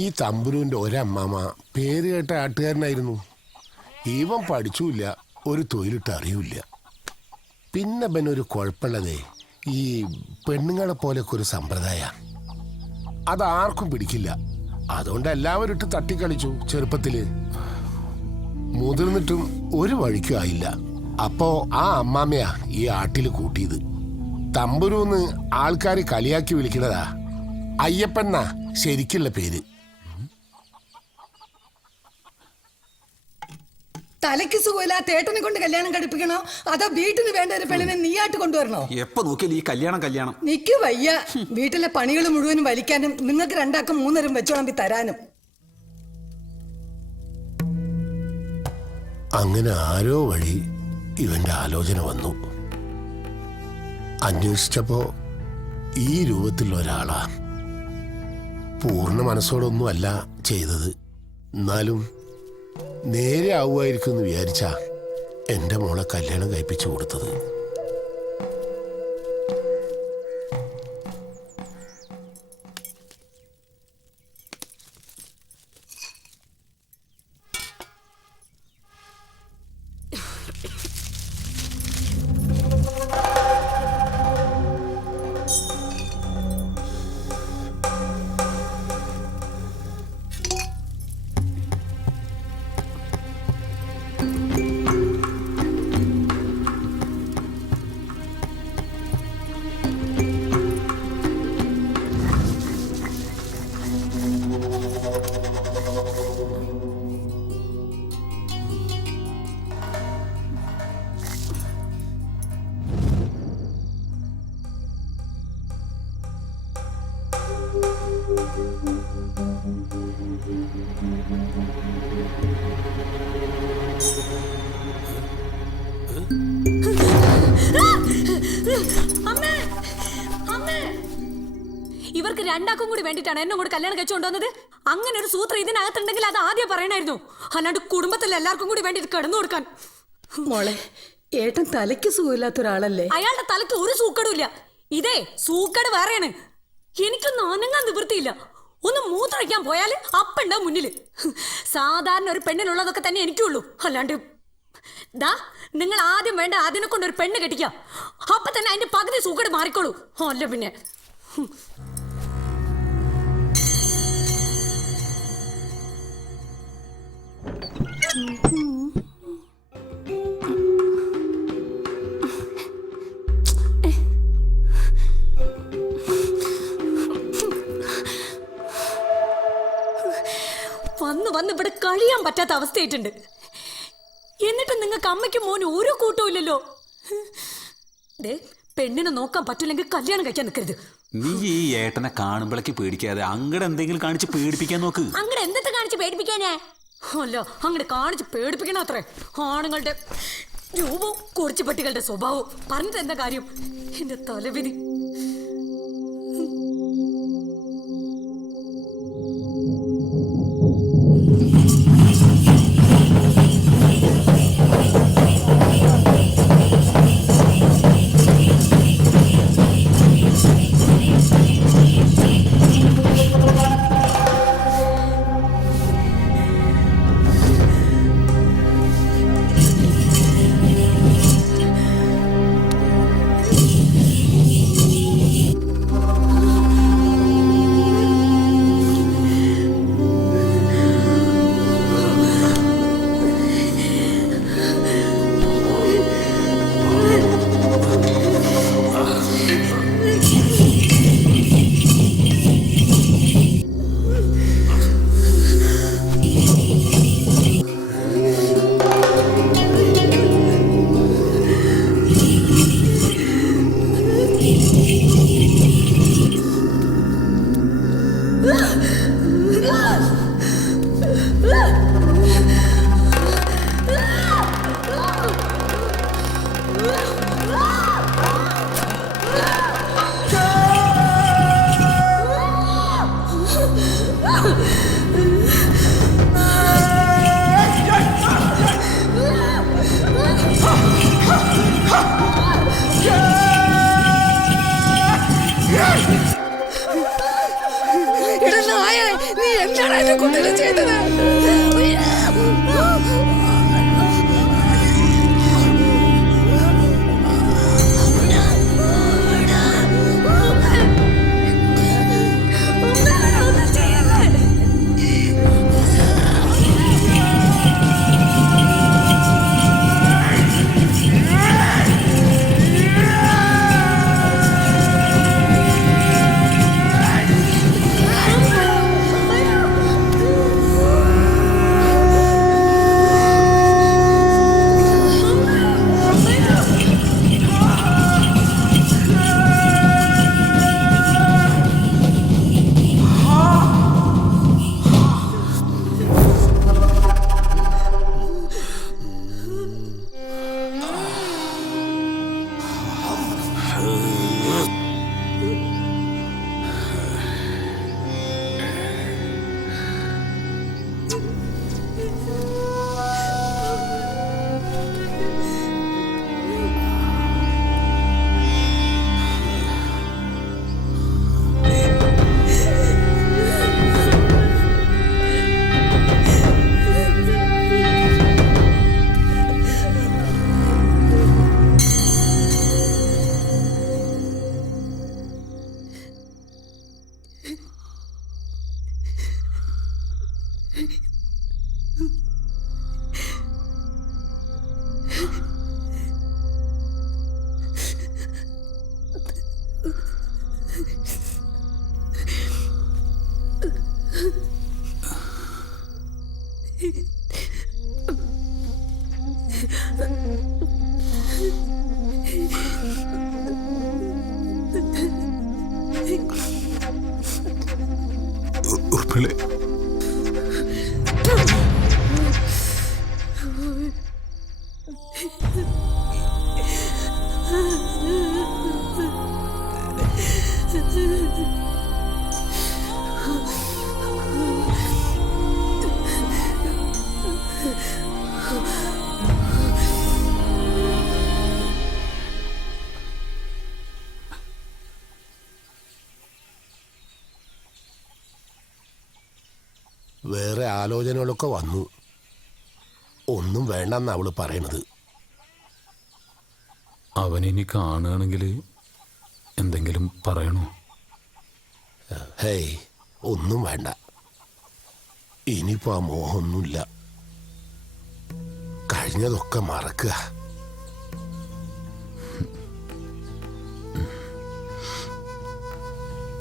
ഈ തമ്പുരുവിൻ്റെ ഒരമ്മാമ പേര് കേട്ട ആട്ടുകാരനായിരുന്നു. ഇവൻ പഠിച്ചില്ല, ഒരു തൊഴിലിട്ട് അറിയില്ല. പിന്നെ ഒരു കുഴപ്പമുള്ളതേ, ഈ പെണ്ണുങ്ങളെ പോലെയൊക്കെ ഒരു സമ്പ്രദായ അതാർക്കും പിടിക്കില്ല. അതുകൊണ്ട് എല്ലാവരും ഇട്ട് തട്ടിക്കളിച്ചു ചെറുപ്പത്തില്. മുതിർന്നിട്ടും ഒരു വഴിക്കും ആയില്ല. അപ്പോ ആ അമ്മാമ്മയാ ഈ ആട്ടിൽ കൂട്ടിയത്. തമ്പുരുന്ന് ആൾക്കാർ കളിയാക്കി വിളിക്കണതാ. അയ്യപ്പന്നാ ശരിക്കുള്ള പേര്. തലയ്ക്ക് സുഖമില്ലാത്ത ഏട്ടനെ കൊണ്ട് കല്യാണം കഴിപ്പിക്കണോ അതോ വീട്ടിന് വേണ്ട ഒരു പെണ്ണിനെ നീയായിട്ട് കൊണ്ടുവരണോ? എപ്പോ നോക്കിയാലും ഈ കല്യാണം. നിക്ക് വയ്യ. വീട്ടിലെ പണികൾ മുഴുവനും വലിക്കാനും നിങ്ങൾക്ക് രണ്ടാക്കും മൂന്നരും വെച്ചോളമ്പി തരാനും. അങ്ങനെ ആരോ വഴി ഇവന്റെ ആലോചന വന്നു. അന്വേഷിച്ചപ്പോ ഈ രൂപത്തിലുള്ള ഒരാളാ. പൂർണ്ണ മനസ്സോടൊന്നും അല്ല ചെയ്തത്. എന്നാലും നേരെ ആവുമായിരിക്കും എന്ന് വിചാരിച്ചാ എൻ്റെ മോളെ കല്യാണം കഴിപ്പിച്ചു കൊടുത്തത്. ഇവർക്ക് രണ്ടാക്കും കൂടി വേണ്ടിട്ടാണ് എന്നെ കൂടെ കല്യാണം കഴിച്ചുകൊണ്ടുവന്നത്. അങ്ങനെ ഒരു സൂത്രം ഇതിനകത്തുണ്ടെങ്കിൽ അത് ആദ്യം പറയണായിരുന്നു. അല്ലാണ്ട് കുടുംബത്തിൽ എല്ലാവർക്കും കൂടി വേണ്ടി കിടന്നു കൊടുക്കാൻ. മോളെ, ഏട്ടൻ തലയ്ക്ക് സുഖമില്ലാത്ത ഒരാളല്ലേ? അയാളുടെ തലയ്ക്ക് ഒരു സൂക്കടുമില്ല. ഇതേ സൂക്കട് വേറെയാണ്. എനിക്കൊന്നും അനങ്ങാൻ നിവൃത്തിയില്ല. ഒന്ന് മൂത്രഴിക്കാൻ പോയാൽ അപ്പുണ്ടാവും മുന്നില്. സാധാരണ ഒരു പെണ്ണിനുള്ളതൊക്കെ തന്നെ എനിക്കുള്ളൂ. അല്ലാണ്ട് ദാ നിങ്ങൾ ആദ്യം വേണ്ട അതിനെ കൊണ്ട് ഒരു പെണ്ണ് കെട്ടിക്കാം. അപ്പൊ തന്നെ അതിന്റെ പകുതി സൂക്കട് മാറിക്കോളൂ. അല്ല പിന്നെ വന്ന് ഇവിടെ കഴിയാൻ പറ്റാത്ത അവസ്ഥയായിട്ടുണ്ട്. എന്നിട്ട് നിങ്ങൾക്ക് അമ്മയ്ക്കും മോനും ഒരു കൂട്ടവും ഇല്ലല്ലോ. പെണ്ണിനെ നോക്കാൻ പറ്റില്ലെങ്കിൽ കല്യാണം കഴിക്കാൻ നിൽക്കരുത്. നീ ഈ ഏട്ടനെ കാണുമ്പോഴേക്ക് പേടിക്കാതെ അങ്ങടെ എന്തെങ്കിലും കാണിച്ച് പേടിപ്പിക്കാൻ നോക്ക്. അങ്ങടെ എന്തൊക്കെ കാണിച്ച് പേടിപ്പിക്കാനേ? അല്ല, അങ്ങടെ കാണിച്ച് പേടിപ്പിക്കണ അത്രേ. ആണുങ്ങളുടെ രൂപവും കുറിച്ചുപട്ടികളുടെ സ്വഭാവവും പറഞ്ഞിട്ട് എന്താ കാര്യം? എന്റെ തലവിധി. എന്നെ കൊണ്ടല്ലേ ചെയ്തത്? ഉർപ്പിളെ, വേറെ ആലോചനകളൊക്കെ വന്നു. ഒന്നും വേണ്ടെന്ന് അവള് പറയണത്. അവനിനി കാണുകയാണെങ്കിൽ എന്തെങ്കിലും പറയണോ? ഹേയ്, ഒന്നും വേണ്ട. ഇനിയിപ്പോ ആ മോഹമൊന്നുമില്ല. കഴിഞ്ഞതൊക്കെ മറക്കുക.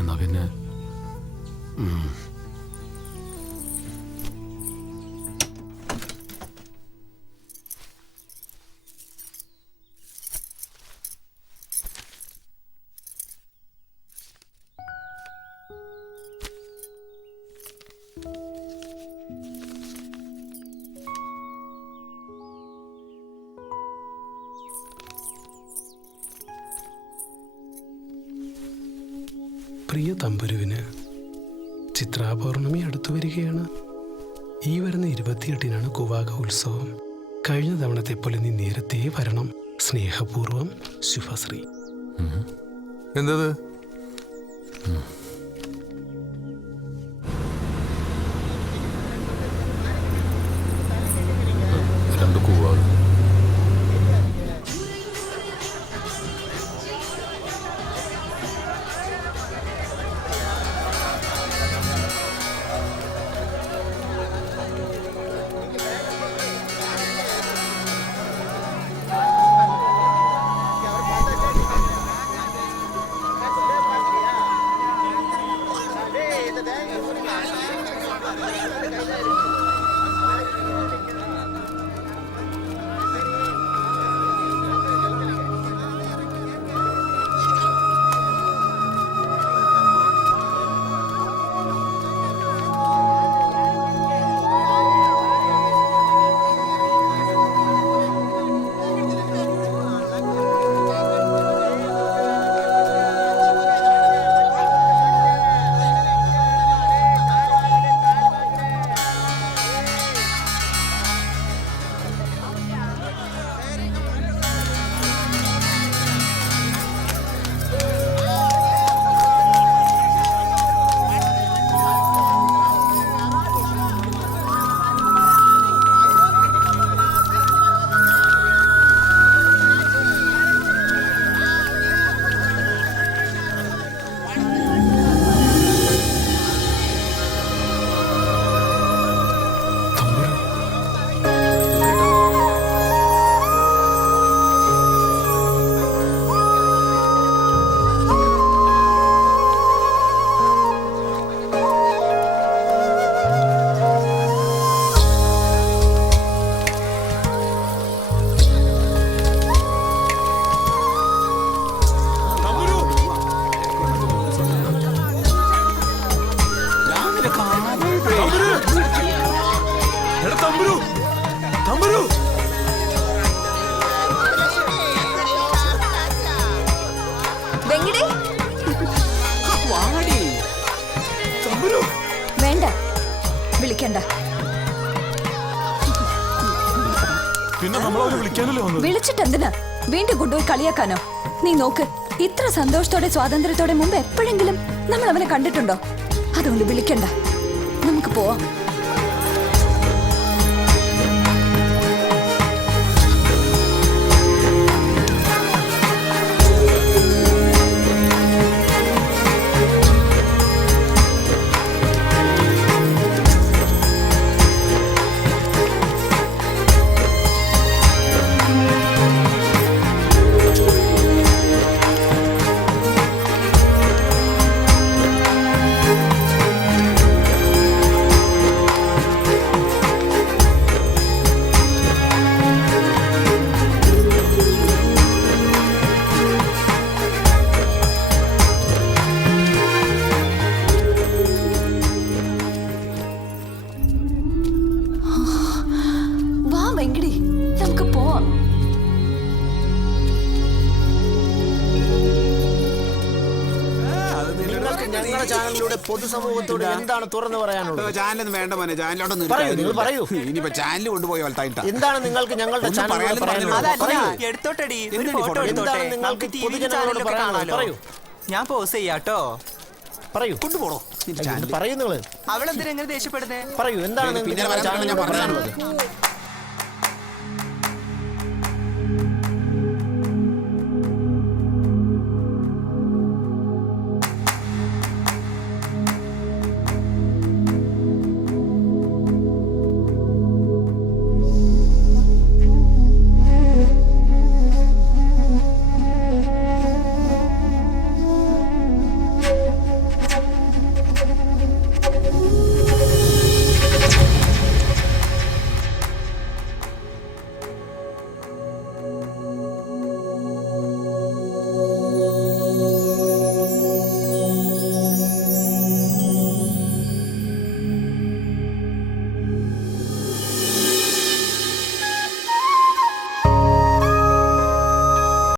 എന്നാ പിന്നെ പ്രിയ തമ്പുരുവിന് ചിത്രാപൗർണമി അടുത്തു വരികയാണ്. ഈ വരുന്ന 28-നാണ് കുവാക ഉത്സവം. കഴിഞ്ഞ തവണത്തെ പോലെ നീ നേരത്തെ വരണം. സ്നേഹപൂർവം, ശുഭശ്രീ. എന്തത്? രണ്ട് കൂവാക. വേണ്ട, വിളിക്കണ്ട. പിന്നെ നമ്മൾ അവരെ വിളിക്കാനല്ലേ വന്നത്? വിളിച്ചിട്ട് എന്തിനാ? വീണ്ടും കൊണ്ടുപോയി കളിയാക്കാനോ? നീ നോക്ക്, ഇത്ര സന്തോഷത്തോടെ സ്വാതന്ത്ര്യത്തോടെ മുമ്പ് എപ്പോഴെങ്കിലും നമ്മൾ അവനെ കണ്ടിട്ടുണ്ടോ? അതുകൊണ്ട് വിളിക്കണ്ട, നമുക്ക് പോവാം. വെങ്കിടി, നമുക്ക് പോവാം. ഞങ്ങളുടെ ചാനലിലൂടെ പൊതുസമൂഹത്തോട് എന്താണ് തുറന്നു പറയാനുള്ളത്? ചാനലൊന്നും വേണ്ട മോനെ, ചാനലോട്ടൊന്നും പറയൂ. ഇനിയിപ്പോ ചാനൽ കൊണ്ടുപോയി വളർത്തായിട്ടാ. എന്താണ് നിങ്ങൾക്ക് ഞങ്ങളുടെ ചാനലിലൂടെ പറയാനുള്ളത്? എന്താണ് നിങ്ങൾക്ക് പൊതുജനങ്ങളോട് പറയാനുള്ളത്? പറയൂ. ഞാൻ പോസ് ചെയ്യാട്ടോ. പറയൂ. കൊണ്ടുപോടോ പറയൂ. നിങ്ങൾ അവളെന്തിനാ എങ്ങനെ ദേഷ്യപ്പെടുന്നേ? പറയൂ, എന്താണ് നിങ്ങൾക്ക് ഞങ്ങളുടെ ചാനലിലൂടെ പറയാനുള്ളത്?